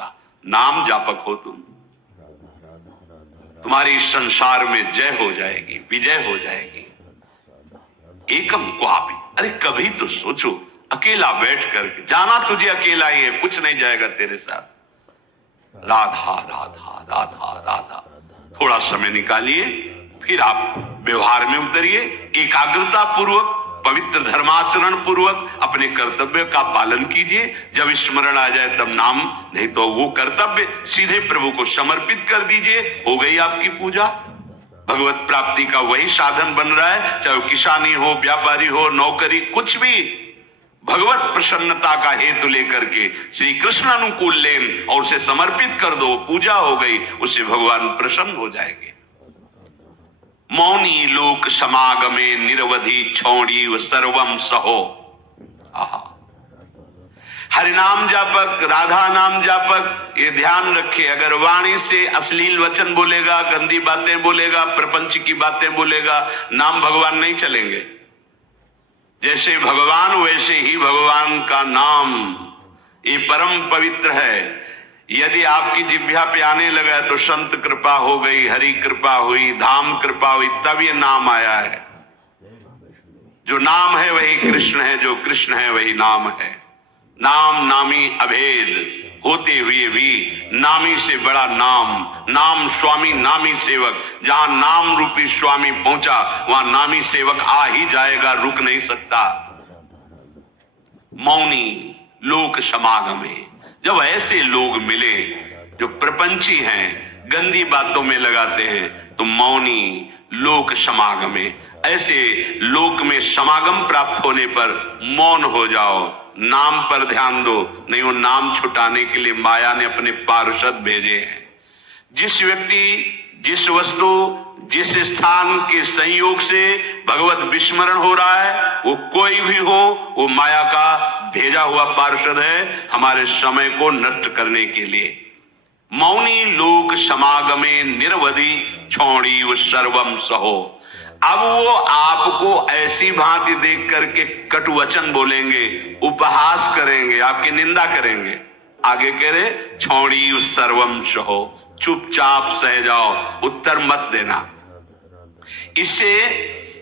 सकता। नाम जापक हो तुम, तुम्हारी संसार में जय हो जाएगी, विजय हो जाएगी। एकम क्वापि, अरे कभी तो सोचो, अकेला बैठ करके, जाना तुझे अकेला ही है, कुछ नहीं जाएगा तेरे साथ। राधा राधा राधा राधा, थोड़ा समय निकालिए, फिर आप व्यवहार में उतरिए, एकाग्रता पूर्वक, पवित्र धर्माचरण पूर्वक अपने कर्तव्य का पालन कीजिए। जब स्मरण आ जाए तब नाम, नहीं तो वो कर्तव्य सीधे प्रभु को समर्पित कर दीजिए, हो गई आपकी पूजा। भगवत प्राप्ति का वही साधन बन रहा है, चाहे किसानी हो, व्यापारी हो, नौकरी, कुछ भी भगवत प्रसन्नता का हेतु लेकर के श्री कृष्ण अनुकूल लेन और उसे समर्पित कर दो, पूजा हो गई, उससे भगवान प्रसन्न हो जाएंगे। मौनी लोक समागमे निरवधि छौड़ी व सर्वम सहो। आहा, हरि नाम जापक, राधा नाम जापक, ये ध्यान रखे, अगर वाणी से अश्लील वचन बोलेगा, गंदी बातें बोलेगा, प्रपंच की बातें बोलेगा, नाम भगवान नहीं चलेंगे। जैसे भगवान वैसे ही भगवान का नाम, ये परम पवित्र है। यदि आपकी जिह्वा पे आने लगा तो संत कृपा हो गई, हरि कृपा हुई, धाम कृपा हुई, तब ये नाम आया है। जो नाम है वही कृष्ण है, जो कृष्ण है वही नाम है। नाम नामी अभेद होते हुए भी नामी से बड़ा नाम, नाम स्वामी नामी सेवक। जहां नाम रूपी स्वामी पहुंचा वहां नामी सेवक आ ही जाएगा, रुक नहीं सकता। मौनी लोक समागमे, जब ऐसे लोग मिले जो प्रपंची हैं, गंदी बातों में लगाते हैं, तो मौनी लोक समागमे, ऐसे लोक में समागम प्राप्त होने पर मौन हो जाओ, नाम पर ध्यान दो। नहीं, वो नाम छुटाने के लिए माया ने अपने पार्षद भेजे हैं। जिस व्यक्ति, जिस वस्तु, जिस स्थान के संयोग से भगवत विस्मरण हो रहा है, वो कोई भी हो, वो माया का भेजा हुआ पार्षद है हमारे समय को नष्ट करने के लिए। मौनी लोक समागमे निरवधि छौड़ी व सर्वम सहो। अब वो आपको ऐसी भांति देख करके कटु वचन बोलेंगे, उपहास करेंगे, आपकी निंदा करेंगे। आगे कह रहे छौड़ी सर्वम सहो, चुपचाप सह जाओ, उत्तर मत देना। इससे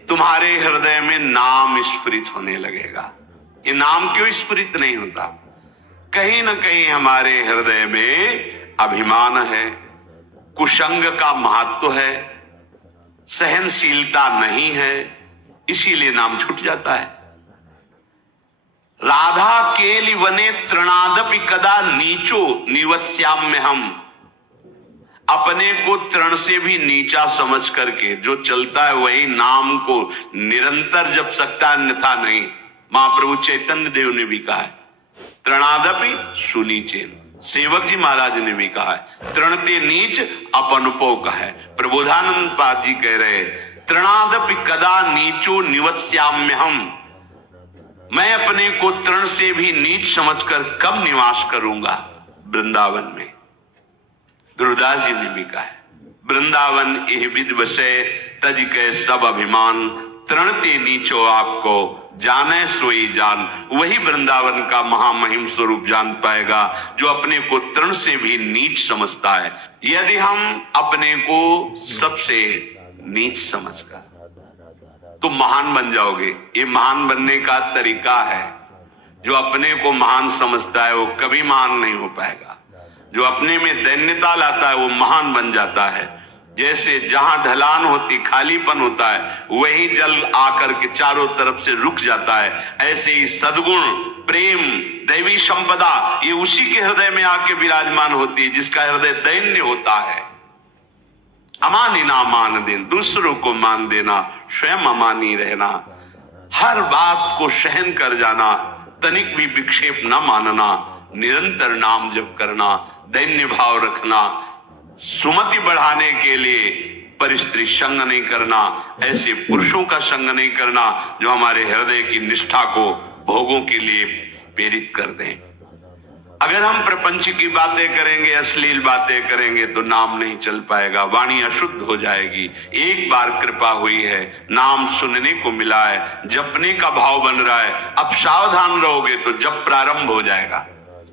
तुम्हारे हृदय में नाम स्फुरित होने लगेगा। ये नाम क्यों स्फुरित नहीं होता? कहीं ना कहीं हमारे हृदय में अभिमान है, कुसंग का महत्व है, सहनशीलता नहीं है, इसीलिए नाम छूट जाता है। राधा केलि वने तृणादपि कदा नीचो निवत्स्याम्य हम। अपने को तृण से भी नीचा समझ करके जो चलता है वही नाम को निरंतर जप सकता, अन्यथा नहीं। महाप्रभु चैतन्य देव ने भी कहा है, तृणादपि सुनीचेन। सेवक जी महाराज ने भी कहा है, तृणते नीच अपनुपो का है। प्रबोधानंद पाद जी कह रहे, तृणादपि कदा नीचो निवत्स्याम्यहम। मैं अपने को तृण से भी नीच समझकर कब निवास करूंगा? वृंदावन में। ध्रुवदास जी ने भी कहा है, वृंदावन एह विद वसै तज के सब अभिमान, तृणते नीचो आपको जाने सोई जान। वही वृंदावन का महामहिम स्वरूप जान पाएगा जो अपने को तृण से भी नीच समझता है। यदि हम अपने को सबसे नीच समझकर, तो महान बन जाओगे। ये महान बनने का तरीका है। जो अपने को महान समझता है वो कभी महान नहीं हो पाएगा। जो अपने में दैन्यता लाता है वो महान बन जाता है। जैसे जहां ढलान होती, खालीपन होता है, वही जल आकर के चारों तरफ से रुक जाता है। ऐसे ही सद्गुण, प्रेम, दैवी संपदा, ये उसी के हृदय में आके विराजमान होती है जिसका हृदय दैन्य होता है। अमानी ना मान देना, दूसरों को मान देना, स्वयं अमानी रहना, हर बात को सहन कर जाना, तनिक भी विक्षेप न मानना, निरंतर नाम जप करना, दैन्य भाव रखना, सुमति बढ़ाने के लिए परिस्त्री संग नहीं करना, ऐसे पुरुषों का संग नहीं करना जो हमारे हृदय की निष्ठा को भोगों के लिए प्रेरित कर दें। अगर हम प्रपंच की बातें करेंगे, अश्लील बातें करेंगे तो नाम नहीं चल पाएगा, वाणी अशुद्ध हो जाएगी। एक बार कृपा हुई है, नाम सुनने को मिला है, जपने का भाव बन रहा है, अब सावधान रहोगे तो जप प्रारंभ हो जाएगा।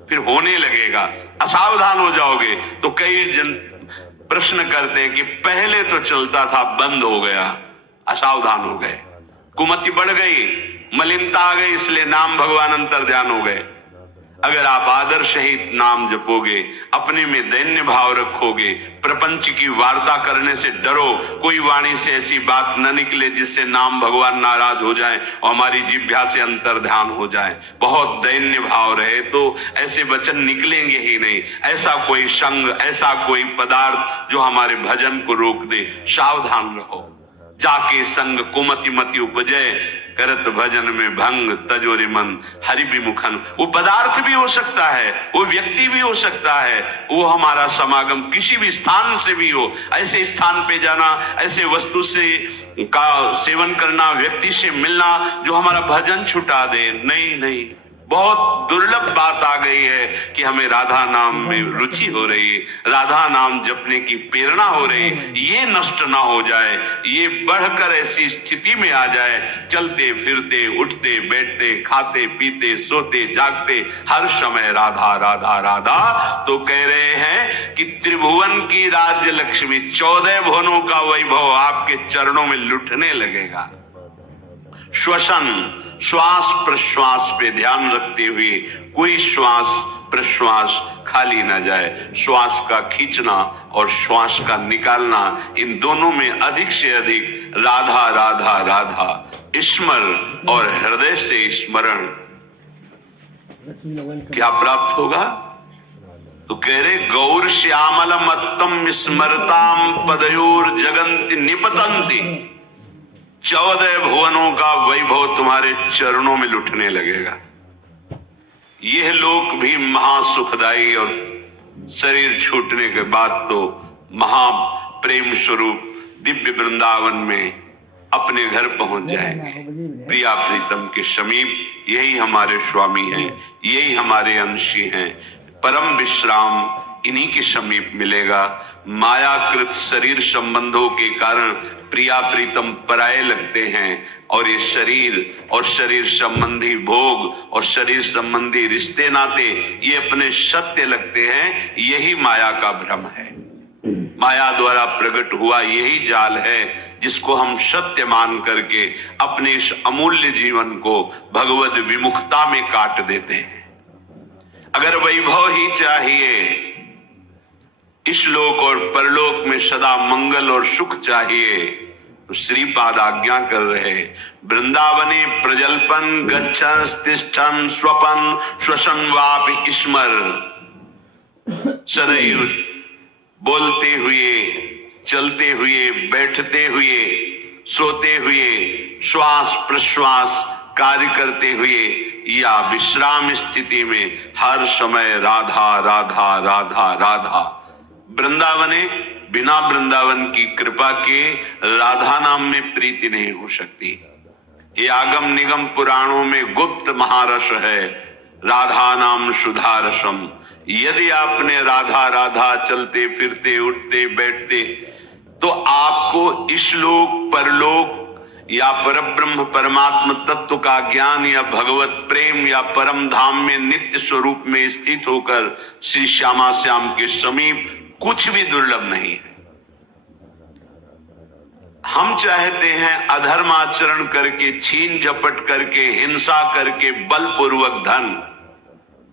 फिर होने लगेगा। असावधान हो जाओगे तो कई जन प्रश्न करते हैं कि पहले तो चलता था, बंद हो गया, असावधान हो गए, कुमति बढ़ गई, मलिनता आ गई, इसलिए नाम भगवान अंतर ध्यान हो गए। अगर आप आदर सहित नाम जपोगे, अपने में दैन्य भाव रखोगे, प्रपंच की वार्ता करने से डरो, कोई वाणी से ऐसी बात न निकले जिससे नाम भगवान नाराज हो जाए और हमारी जिह्वा से अंतर ध्यान हो जाए, बहुत दैन्य भाव रहे तो ऐसे वचन निकलेंगे ही नहीं। ऐसा कोई संग, ऐसा कोई पदार्थ जो हमारे भजन को रोक दे, सावधान रहो। जाके संग कुमति मति उपजय, करत भजन में भंग तजोरे मन हरि विमुखन। वो पदार्थ भी हो सकता है, वो व्यक्ति भी हो सकता है, वो हमारा समागम किसी भी स्थान से भी हो। ऐसे स्थान पे जाना, ऐसे वस्तु से का सेवन करना, व्यक्ति से मिलना जो हमारा भजन छुटा दे, नहीं नहीं। बहुत दुर्लभ बात आ गई है कि हमें राधा नाम में रुचि हो रही है, राधा नाम जपने की प्रेरणा हो रही, ये नष्ट ना हो जाए, ये बढ़कर ऐसी स्थिति में आ जाए, चलते फिरते उठते बैठते खाते पीते सोते जागते हर समय राधा राधा राधा। तो कह रहे हैं कि त्रिभुवन की राज्य लक्ष्मी, 14 भुवनों का वैभव आपके चरणों में लुटने लगेगा। श्वसन, श्वास प्रश्वास पे ध्यान रखते हुए कोई श्वास प्रश्वास खाली ना जाए। श्वास का खींचना और श्वास का निकालना, इन दोनों में अधिक से अधिक राधा राधा राधा स्मर और हृदय से स्मरण क्या प्राप्त होगा। तो कह रहे गौर श्यामल मत्तम स्मरताम पदयोर जगंति निपतंती। 14 भुवनों का वैभव तुम्हारे चरणों में लुटने लगेगा। यह लोक भी महासुखदायी और शरीर छूटने के बाद तो महाप्रेम स्वरूप दिव्य वृंदावन में अपने घर पहुंच जाएंगे, प्रिया प्रीतम के समीप। यही हमारे स्वामी हैं, यही हमारे अंशी हैं। परम विश्राम इन्हीं के समीप मिलेगा। मायाकृत शरीर संबंधों के कारण प्रिया प्रीतम पराये लगते हैं और ये शरीर और शरीर संबंधी भोग और शरीर संबंधी रिश्ते नाते ये अपने सत्य लगते हैं। यही माया का भ्रम है, माया द्वारा प्रकट हुआ यही जाल है जिसको हम सत्य मान करके अपने इस अमूल्य जीवन को भगवद विमुखता में काट देते हैं। अगर वैभव ही चाहिए, इस लोक और परलोक में सदा मंगल और सुख चाहिए, तो श्रीपाद आज्ञा कर रहे वृंदावने प्रजल्पन गच्छन तिष्ठन स्वपन श्वसन वापि स्मर। सदैव बोलते हुए, चलते हुए, बैठते हुए, सोते हुए, श्वास प्रश्वास कार्य करते हुए या विश्राम स्थिति में हर समय राधा राधा राधा राधा। वृंदावने, बिना वृंदावन की कृपा के राधा नाम में प्रीति नहीं हो सकती। ये आगम निगम पुराणों में गुप्त महारस है, राधा नाम सुधा रसम। यदि आपने राधा राधा चलते फिरते उठते बैठते तो आपको इस लोक परलोक या परब्रह्म परमात्म तत्व का ज्ञान या भगवत प्रेम या परम धाम में नित्य स्वरूप में स्थित होकर श्री श्यामा श्याम के समीप कुछ भी दुर्लभ नहीं है। हम चाहते हैं अधर्म आचरण करके, छीन झपट करके, हिंसा करके, बलपूर्वक धन,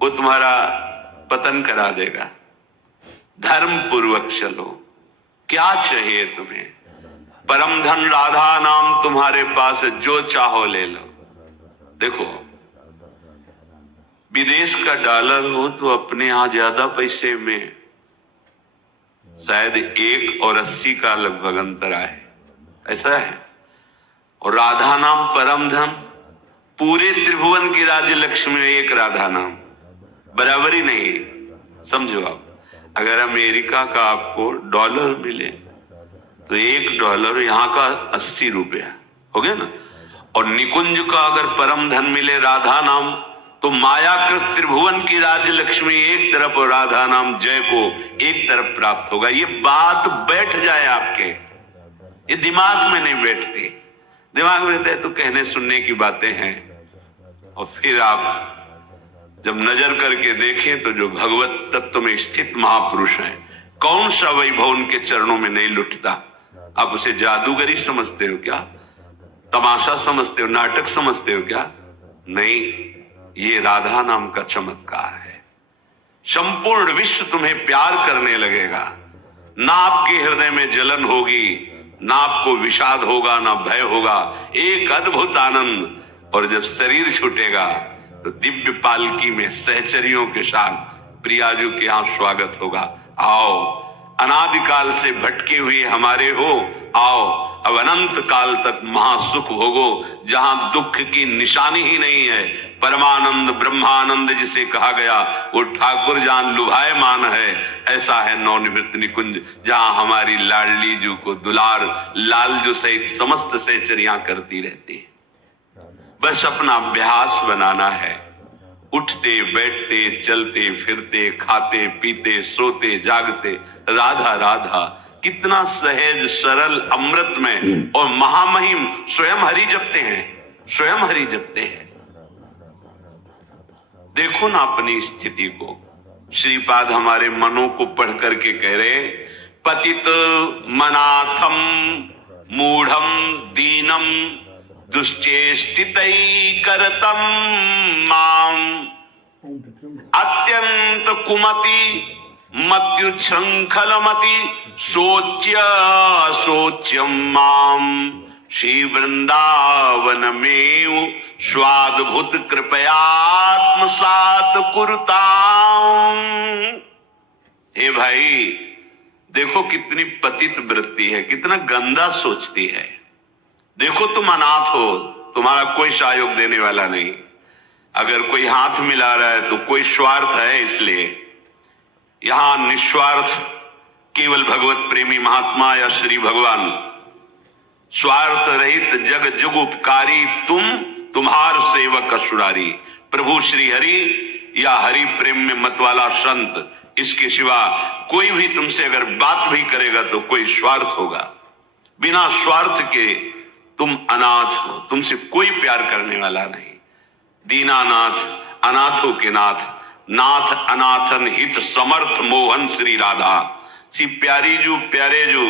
वो तुम्हारा पतन करा देगा। धर्म पूर्वक चलो। क्या चाहिए तुम्हें? परम धन राधा नाम तुम्हारे पास है, जो चाहो ले लो। देखो, विदेश का डॉलर हो तो अपने यहां ज्यादा पैसे में शायद 1 और 80 का लगभग अंतर आए, ऐसा है। और राधा नाम परम धन, पूरे त्रिभुवन की राज्य लक्ष्मी में एक राधा नाम, बराबरी नहीं। समझो आप, अगर अमेरिका का आपको डॉलर मिले तो $1 यहां का 80 रुपया हो गया ना। और निकुंज का अगर परम धन मिले राधा नाम, तो मायाकृत त्रिभुवन की राज्य लक्ष्मी एक तरफ और राधा नाम जय को एक तरफ प्राप्त होगा। ये बात बैठ जाए आपके, ये दिमाग में नहीं बैठती। दिमाग में रहता है तो कहने सुनने की बातें हैं, और फिर आप जब नजर करके देखें तो जो भगवत तत्व में स्थित महापुरुष हैं, कौन सा वैभव उनके चरणों में नहीं लुटता। आप उसे जादूगरी समझते हो क्या? तमाशा समझते हो, नाटक समझते हो क्या? नहीं, ये राधा नाम का चमत्कार है। संपूर्ण विश्व तुम्हें प्यार करने लगेगा, ना आपके हृदय में जलन होगी, ना आपको विषाद होगा, ना भय होगा, एक अद्भुत आनंद। और जब शरीर छूटेगा तो दिव्य पालकी में सहचरियों के साथ प्रियाजू के यहां स्वागत होगा। आओ, अनादिकाल से भटके हुए हमारे हो, आओ अब अनंत काल तक महासुख भोगो, जहां दुख की निशानी ही नहीं है। परमानंद ब्रह्मानंद जिसे कहा गया, वो ठाकुर जहां लुभायमान है, ऐसा है नवनिवृत्त निकुंज, जहां हमारी लाडली जू को दुलार लालजू सहित समस्त सहचरियां करती रहती है। बस अपना अभ्यास बनाना है। उठते बैठते चलते फिरते खाते पीते सोते जागते राधा राधा, कितना सहज सरल अमृत में और महामहिम स्वयं हरि जपते हैं, स्वयं हरि जपते हैं। देखो ना अपनी स्थिति को। श्रीपाद हमारे मनों को पढ़ करके कह रहे, पतित मनाथम मूढ़म दीनम दुश्चेष्टितैकरतम माम अत्यंत कुमति मत्युच्छृंखलमति सोच्य सोच्यम माम श्री वृंदावन में स्वाद्भुत कृपयात्मसात कुरुताम। हे भाई, देखो कितनी पतित वृत्ति है, कितना गंदा सोचती है। देखो तुम अनाथ हो, तुम्हारा कोई सहयोग देने वाला नहीं। अगर कोई हाथ मिला रहा है तो कोई स्वार्थ है, इसलिए यहां निस्वार्थ केवल भगवत प्रेमी महात्मा या श्री भगवान, स्वार्थ रहित जग जुग उपकारी तुम, तुम्हार सेवक असुरारी। प्रभु श्री हरि या हरि प्रेम में मतवाला संत, इसके सिवा कोई भी तुमसे अगर बात भी करेगा तो कोई स्वार्थ होगा। बिना स्वार्थ के तुम अनाथ हो, तुमसे कोई प्यार करने वाला नहीं। दीनानाथ, अनाथों के नाथ, नाथ अनाथन हित समर्थ मोहन श्री राधा। सी प्यारी जू प्यारे जू,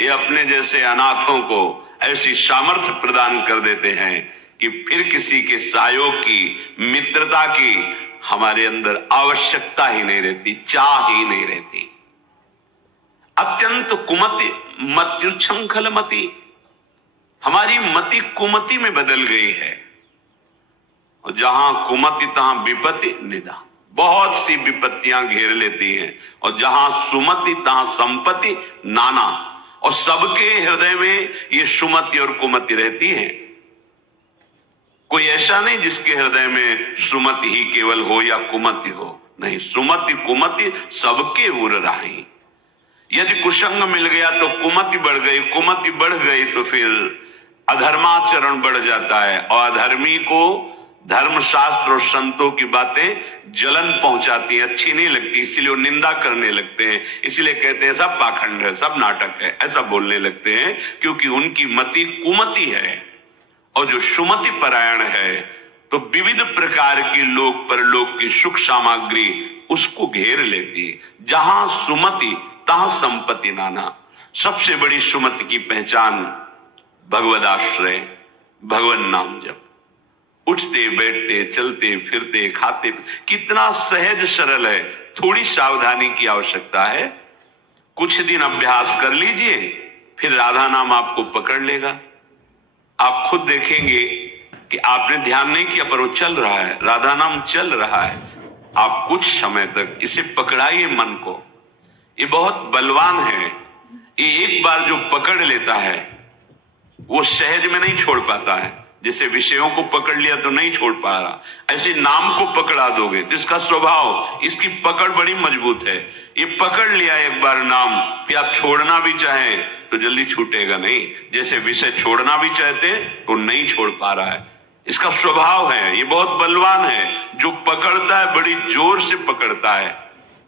ये अपने जैसे अनाथों को ऐसी सामर्थ्य प्रदान कर देते हैं कि फिर किसी के सहयोग की, मित्रता की हमारे अंदर आवश्यकता ही नहीं रहती, चाह ही नहीं रहती। अत्यंत कुमति मत्युच्छृंखल मति, हमारी मति कुमति में बदल गई है। और जहां कुमति तहां विपत्ति निदा, बहुत सी विपत्तियां घेर लेती हैं। और जहां सुमति तहां संपत्ति नाना, और सबके हृदय में ये सुमति और कुमति रहती है। कोई ऐसा नहीं जिसके हृदय में सुमति ही केवल हो या कुमति हो, नहीं, सुमति कुमति सबके उर राही। यदि कुसंग मिल गया तो कुमति बढ़ गई, कुमति बढ़ गई तो फिर अधर्माचरण बढ़ जाता है। और अधर्मी को धर्मशास्त्र और संतों की बातें जलन पहुंचाती है, अच्छी नहीं लगती, इसीलिए वो निंदा करने लगते हैं। इसलिए कहते हैं सब पाखंड है, सब नाटक है, ऐसा बोलने लगते हैं, क्योंकि उनकी मति कुमति है। और जो सुमति परायण है तो विविध प्रकार की लोक परलोक की सुख सामग्री उसको घेर लेती है। जहां सुमति तहां संपत्ति नाना। सबसे बड़ी सुमति की पहचान भगवदाश्रय, भगवान नाम जप। उठते बैठते चलते फिरते खाते, कितना सहज सरल है। थोड़ी सावधानी की आवश्यकता है। कुछ दिन अभ्यास कर लीजिए, फिर राधा नाम आपको पकड़ लेगा। आप खुद देखेंगे कि आपने ध्यान नहीं किया पर वो चल रहा है, राधा नाम चल रहा है। आप कुछ समय तक इसे पकड़ाइए मन को, ये बहुत बलवान है। ये एक बार जो पकड़ लेता है वो सहज में नहीं छोड़ पाता है। जैसे विषयों को पकड़ लिया तो नहीं छोड़ पा रहा, ऐसे नाम को पकड़ा दोगे तो इसका स्वभाव, इसकी पकड़ बड़ी मजबूत है। ये पकड़ लिया एक बार नाम, फिर आप छोड़ना भी चाहें तो जल्दी छूटेगा नहीं। जैसे विषय छोड़ना भी चाहते तो नहीं छोड़ पा रहा है, इसका स्वभाव है। ये बहुत बलवान है, जो पकड़ता है बड़ी जोर से पकड़ता है,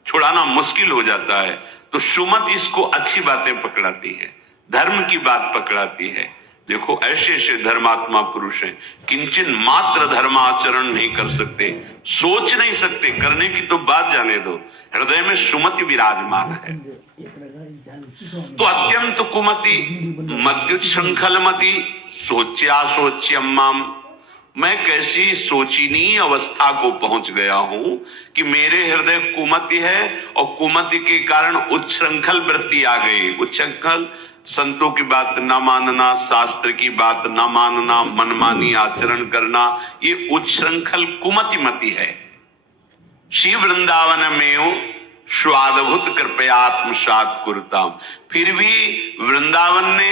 छुड़ाना मुश्किल हो जाता है। तो सुमति इसको अच्छी बातें पकड़ाती है, धर्म की बात पकड़ाती है, देखो ऐसे ऐसे धर्मात्मा पुरुष हैं, किंचन मात्र धर्माचरण नहीं कर सकते, सोच नहीं सकते, करने की तो बात जाने दो, हृदय में सुमति विराजमान है। तो अत्यंत कुमति मत्युच्छृंखलमति सोच्या सोच्यम्माम, मैं कैसी सोचनीय अवस्था को पहुंच गया हूं कि मेरे हृदय कुमति है और कुमति के कारण उच्छृंखल वृत्ति आ गई। उच्छृंखल संतों की बात ना मानना, शास्त्र की बात ना मानना, मनमानी आचरण करना, ये उच्छृंखल कुमतिमति है। श्री वृंदावन में स्वादभुत कृपया आत्मसात कुरताम, फिर भी वृंदावन ने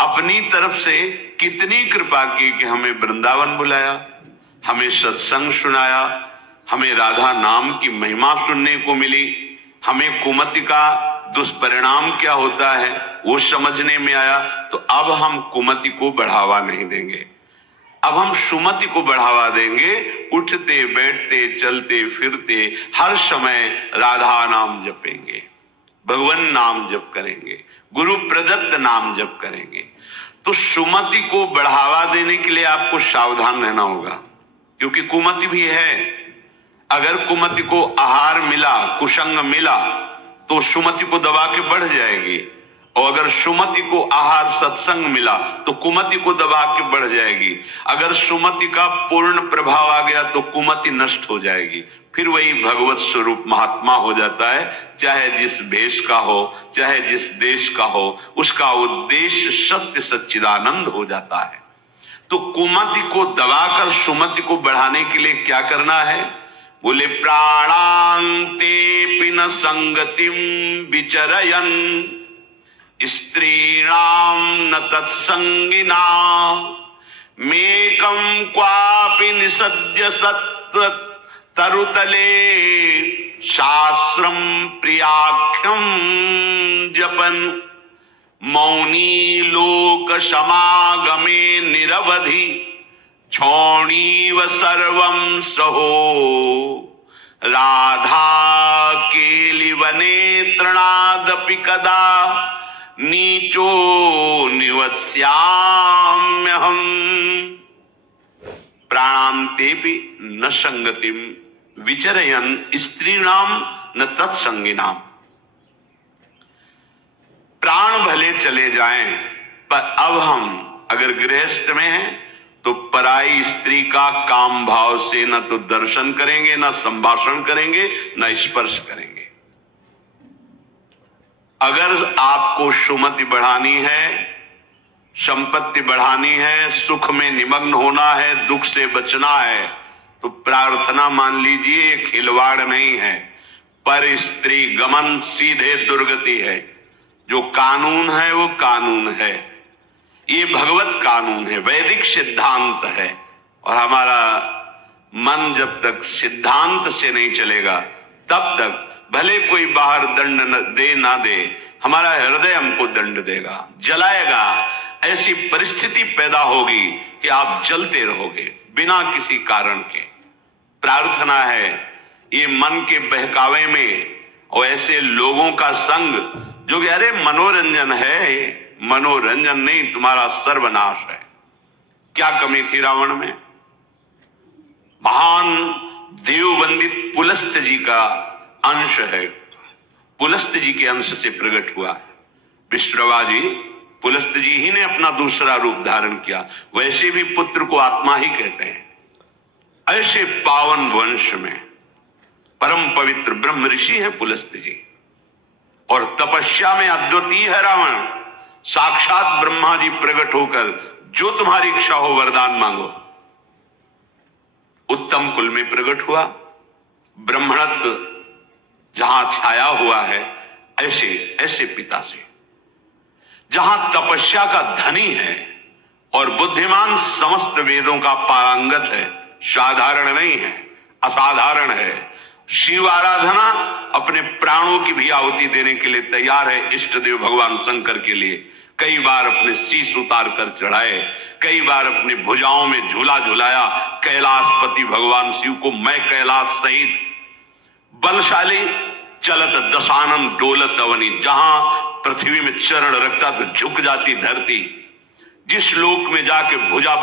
अपनी तरफ से कितनी कृपा की कि हमें वृंदावन बुलाया, हमें सत्संग सुनाया, हमें राधा नाम की महिमा सुनने को मिली, हमें कुमति का दुष्परिणाम क्या होता है वो समझने में आया। तो अब हम कुमति को बढ़ावा नहीं देंगे, अब हम सुमति को बढ़ावा देंगे। उठते बैठते चलते फिरते हर समय राधा नाम जपेंगे, भगवान नाम जप करेंगे, गुरु प्रदत्त नाम जप करेंगे। तो सुमति को बढ़ावा देने के लिए आपको सावधान रहना होगा, क्योंकि कुमति भी है। अगर कुमति को आहार मिला, कुसंग मिला, तो सुमति को दबा के बढ़ जाएगी, और अगर सुमति को आहार सत्संग मिला तो कुमति को दबा के बढ़ जाएगी। अगर सुमति का पूर्ण प्रभाव आ गया तो कुमति नष्ट हो जाएगी, फिर वही भगवत स्वरूप महात्मा हो जाता है। चाहे जिस भेष का हो, चाहे जिस देश का हो, उसका उद्देश्य सत्य सच्चिदानंद हो जाता है। तो कुमति को दबाकर सुमति को बढ़ाने के लिए क्या करना है? बोले प्राणांते पिन संगतिम विचरयन स्त्रीणाम न तत्संगिना मेकम क्वापि निसद्य सत्व तरुतले शास्त्रम प्रियाख्यम जपन मौनी लोक समागमे निरवधि क्षौणीव सर्वं सहो राधा केलिवने तृणादपि कदा नीचो निवत्स्याम्यहम् प्राणान्तेपि न संगतिम विचरयन् स्त्रीणाम न तत्संगिनाम। प्राण भले चले जाएं, पर अब हम अगर गृहस्थ में हैं तो पराई स्त्री का काम भाव से न तो दर्शन करेंगे, न संभाषण करेंगे, न स्पर्श करेंगे। अगर आपको सुमति बढ़ानी है, संपत्ति बढ़ानी है, सुख में निमग्न होना है, दुख से बचना है, तो प्रार्थना मान लीजिए खिलवाड़ नहीं है, पर स्त्री गमन सीधे दुर्गति है। जो कानून है वो कानून है, ये भगवत कानून है, वैदिक सिद्धांत है। और हमारा मन जब तक सिद्धांत से नहीं चलेगा तब तक भले कोई बाहर दंड दे ना दे, हमारा हृदय हमको दंड देगा, जलाएगा। ऐसी परिस्थिति पैदा होगी कि आप जलते रहोगे बिना किसी कारण के। प्रार्थना है ये मन के बहकावे में और ऐसे लोगों का संग जो कि अरे मनोरंजन है, मनोरंजन नहीं, तुम्हारा सर्वनाश है। क्या कमी थी रावण में? महान देव वंदित पुलस्त जी का अंश है, पुलस्त जी के अंश से प्रकट हुआ। विश्रवा जी, पुलस्त जी ही ने अपना दूसरा रूप धारण किया। वैसे भी पुत्र को आत्मा ही कहते हैं। ऐसे पावन वंश में परम पवित्र ब्रह्म ऋषि है पुलस्त जी, और तपस्या में अद्वितीय है रावण। साक्षात ब्रह्मा जी प्रकट होकर जो तुम्हारी इच्छा हो वरदान मांगो। उत्तम कुल में प्रकट हुआ। ब्राह्मणत्व जहां छाया हुआ है, ऐसे ऐसे पिता से, जहां तपस्या का धनी है और बुद्धिमान समस्त वेदों का पारंगत है, साधारण नहीं है, असाधारण है। शिव आराधना अपने प्राणों की भी आहुति देने के लिए तैयार है। इष्ट देव भगवान शंकर के लिए कई बार अपने शीश उतार कर चढ़ाए, कई बार अपनी भुजाओं में झूला झुलाया। कैलाशपति भगवान शिव को मैं कैलाश सहित बलशाली चलत दशानन डोलत अवनी, जहां पृथ्वी में चरण रखता तो झुक जाती धरती। जिस लोक में जाके भुजा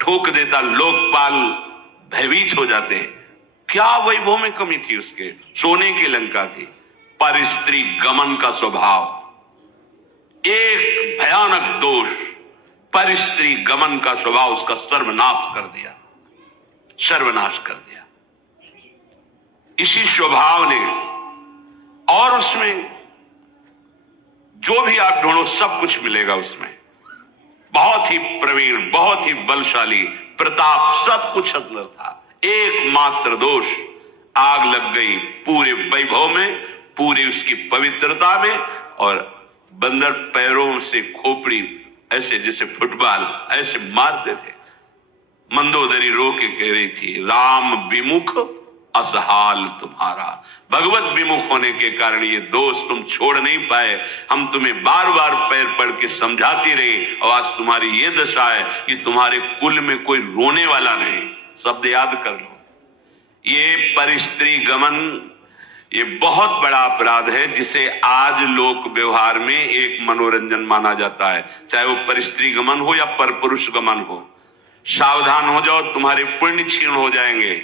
ठोक देता लोकपाल भयभीत हो जाते। क्या वैभव में कमी थी उसके, सोने की लंका थी। पर स्त्री गमन का स्वभाव, एक भयानक दोष, पर स्त्री गमन का स्वभाव उसका सर्वनाश कर दिया, सर्वनाश कर दिया इसी स्वभाव ने। और उसमें जो भी आप ढूंढो सब कुछ मिलेगा उसमें। बहुत ही प्रवीण, बहुत ही बलशाली, प्रताप, सब कुछ अंदर था। एकमात्र दोष, आग लग गई पूरे वैभव में, पूरी उसकी पवित्रता में। और बंदर पैरों से खोपड़ी ऐसे जैसे फुटबॉल ऐसे मारते थे। मंदोदरी रो के कह रही थी, राम विमुख असहाल तुम्हारा। भगवत विमुख होने के कारण ये दोष तुम छोड़ नहीं पाए। हम तुम्हें बार बार पैर पड़ के समझाती रही और आज तुम्हारी ये दशा है कि तुम्हारे कुल में कोई रोने वाला नहीं। शब्द याद कर लो, ये परस्त्री गमन, ये बहुत बड़ा अपराध है जिसे आज लोक व्यवहार में एक मनोरंजन माना जाता है। चाहे वो परस्त्री गमन हो या परपुरुष गमन हो। सावधान हो जाओ, तुम्हारे पुण्य क्षीण हो जाएंगे।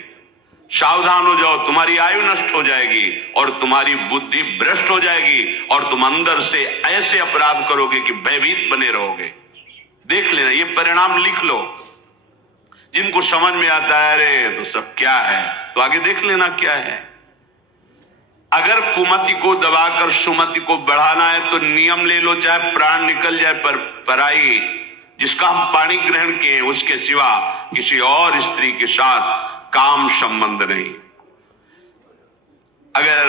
सावधान हो जाओ, तुम्हारी आयु नष्ट हो जाएगी और तुम्हारी बुद्धि भ्रष्ट हो जाएगी और तुम अंदर से ऐसे अपराध करोगे कि भयभीत बने रहोगे। देख लेना, ये परिणाम लिख लो। जिनको समझ में आता है अरे तो सब क्या है, तो आगे देख लेना क्या है। अगर कुमति को दबाकर सुमति को बढ़ाना है तो नियम ले लो, चाहे प्राण निकल जाए पर पराई जिसका हम पाणी ग्रहण किए उसके सिवा किसी और स्त्री के साथ काम संबंध नहीं। अगर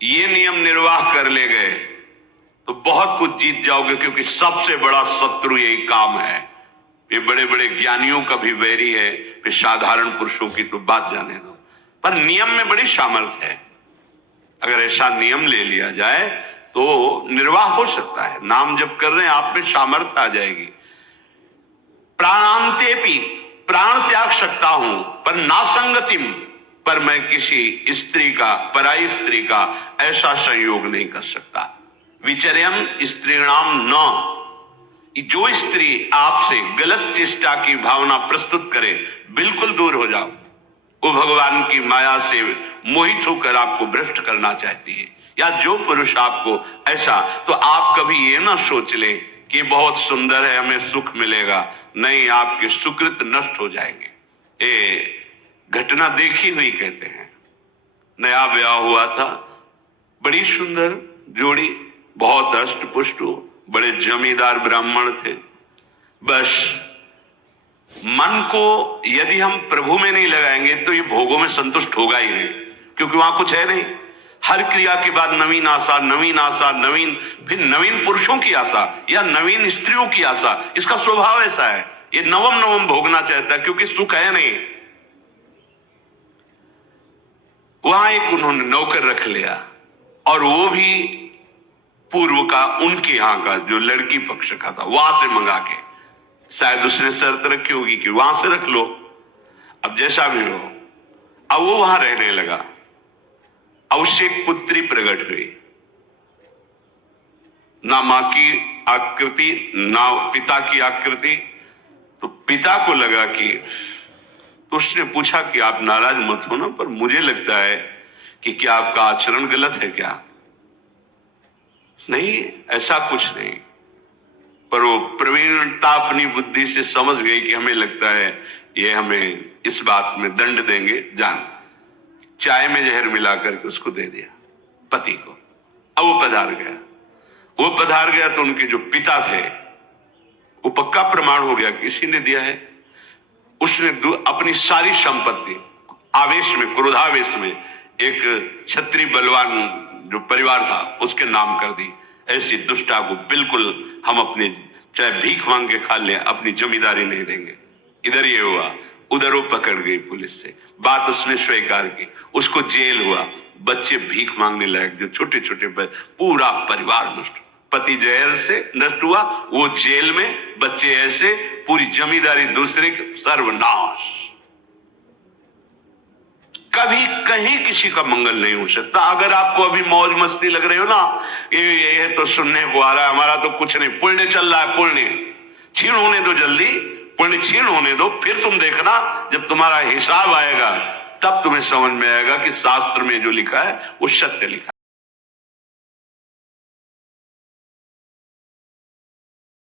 ये नियम निर्वाह कर ले गए तो बहुत कुछ जीत जाओगे, क्योंकि सबसे बड़ा शत्रु यही काम है। ये बड़े बड़े ज्ञानियों का भी वैरी है, फिर साधारण पुरुषों की तो बात जाने दो। पर नियम में बड़ी सामर्थ्य है। अगर ऐसा नियम ले लिया जाए तो निर्वाह हो सकता है। नाम जप कर रहे हैं, आप में सामर्थ्य आ जाएगी। प्राणांते भी, प्राण त्याग सकता हूं पर नासंगतिम, पर मैं किसी स्त्री का, पराई स्त्री का ऐसा संयोग नहीं कर सकता। विचर्यम स्त्रीणाम न, जो स्त्री आपसे गलत चेष्टा की भावना प्रस्तुत करे बिल्कुल दूर हो जाओ। वो भगवान की माया से मोहित होकर आपको भ्रष्ट करना चाहती है। या जो पुरुष आपको ऐसा, तो आप कभी ये ना सोच ले कि बहुत सुंदर है हमें सुख मिलेगा। नहीं, आपके सुकृत नष्ट हो जाएंगे। ये घटना देखी हुई कहते हैं। नया ब्याह हुआ था, बड़ी सुंदर जोड़ी, बहुत हष्ट पुष्ट, बड़े जमींदार ब्राह्मण थे। बस मन को यदि हम प्रभु में नहीं लगाएंगे तो ये भोगों में संतुष्ट होगा ही नहीं, क्योंकि वहां कुछ है नहीं। हर क्रिया के बाद नवीन आशा, नवीन आशा, नवीन, फिर नवीन पुरुषों की आशा या नवीन स्त्रियों की आशा। इसका स्वभाव ऐसा है, ये नवम नवम भोगना चाहता है, क्योंकि सुख है नहीं। वहां एक उन्होंने नौकर रख लिया, और वो भी पूर्व का, उनके यहां का, जो लड़की पक्ष का था, वहां से मंगा के। शायद उसने शर्त रखी होगी कि वहां से रख लो। अब जैसा भी हो, अब वो वहां रहने लगा। अब उससे एक पुत्री प्रकट हुई, ना मां की आकृति ना पिता की आकृति। तो पिता को लगा कि, तो उसने पूछा कि आप नाराज मत हो ना, पर मुझे लगता है कि क्या आपका आचरण गलत है क्या? नहीं, ऐसा कुछ नहीं। पर वो प्रवीणता अपनी बुद्धि से समझ गई कि हमें लगता है ये हमें इस बात में दंड देंगे। जान, चाय में जहर मिला करके उसको दे दिया पति को। अब वो पधार गया। वो पधार गया तो उनके जो पिता थे, वो पक्का प्रमाण हो गया किसी ने दिया है। उसने अपनी सारी संपत्ति आवेश में, क्रोधावेश में, एक क्षत्रिय बलवान जो परिवार था उसके नाम कर दी। ऐसी दुष्टा को बिल्कुल हम अपने, चाहे भीख मांग के खा लें, अपनी जमींदारी नहीं देंगे। इधर ये हुआ, उधर वो पकड़ गई पुलिस से, बात उसने स्वीकार की, उसको जेल हुआ। बच्चे भीख मांगने लायक, जो छोटे छोटे, पूरा परिवार नष्ट। पति जहर से नष्ट हुआ, वो जेल में, बच्चे ऐसे, पूरी जमींदारी दूसरे के, सर्वनाश। कभी कहीं किसी का मंगल नहीं हो सकता। अगर आपको अभी मौज मस्ती लग रही हो ना, ये तो सुनने को आ रहा है, हमारा तो कुछ नहीं, पुण्य चल रहा है, पुण्य, क्षीण होने दो जल्दी, पुण्य क्षीण होने दो, फिर तुम देखना जब तुम्हारा हिसाब आएगा तब तुम्हें समझ में आएगा कि शास्त्र में जो लिखा है वो सत्य लिखा है।